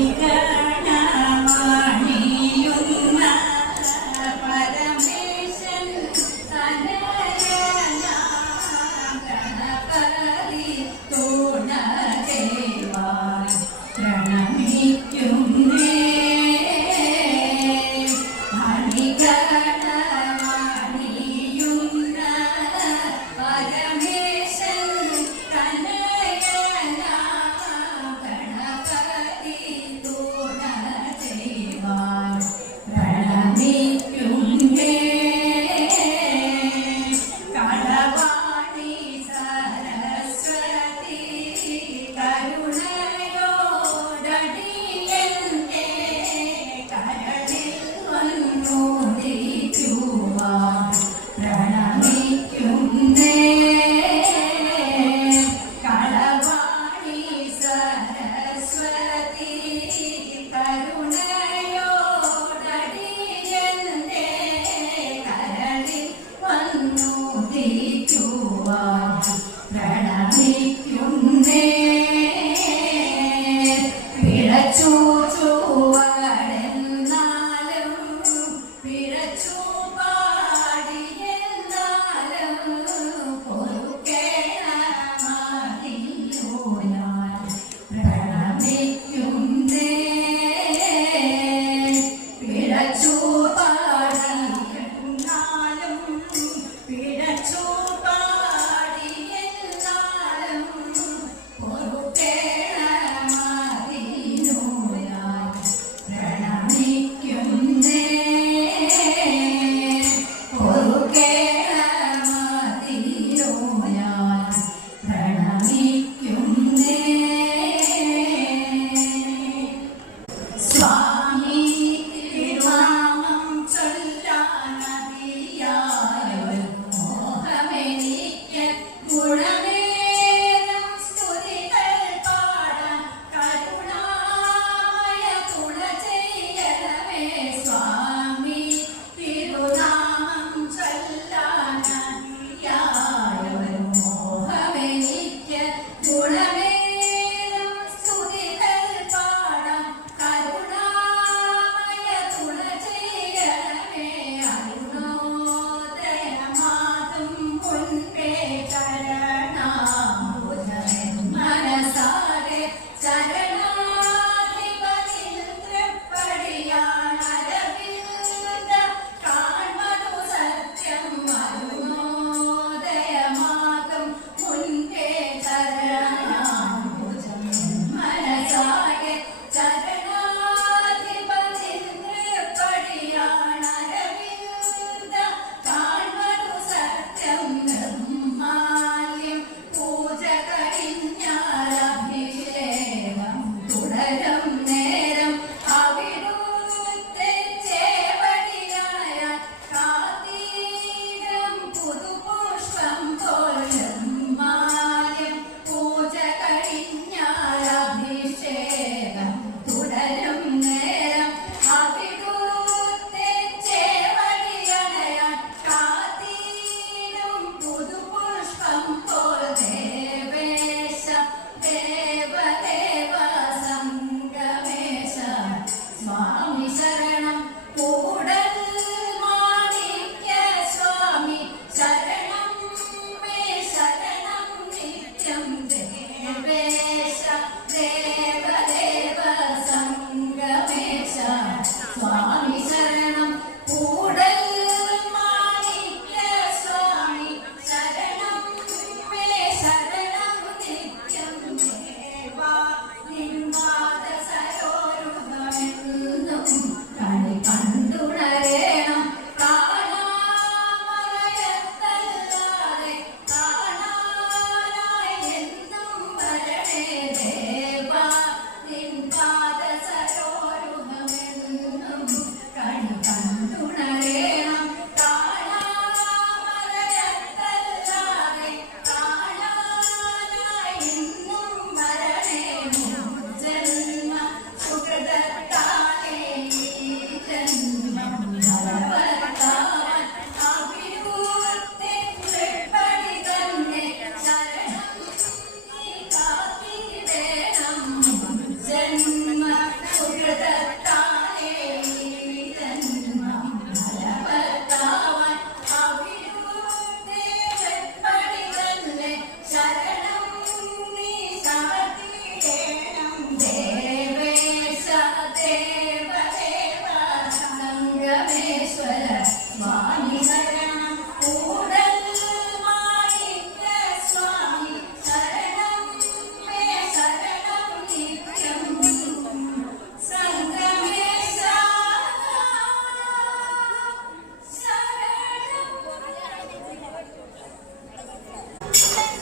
he.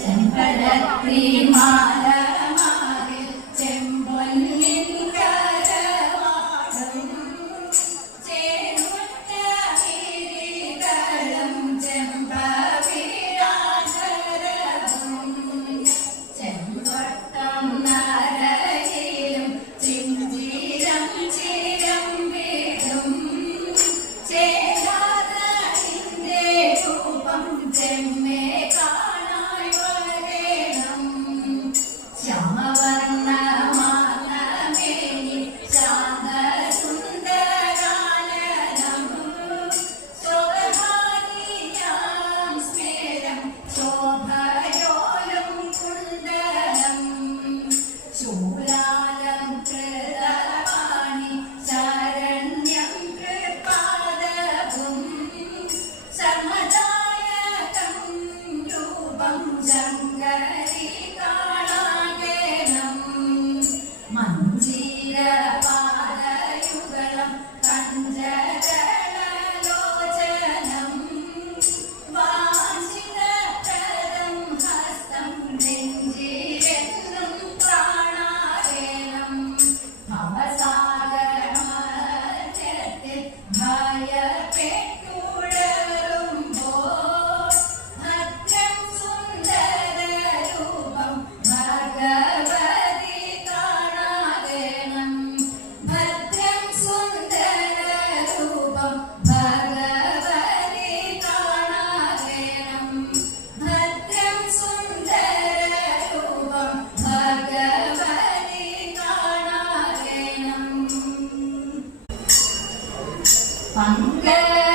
செம்பரத்தி மா I'm Sangre.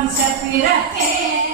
कौन से फिरते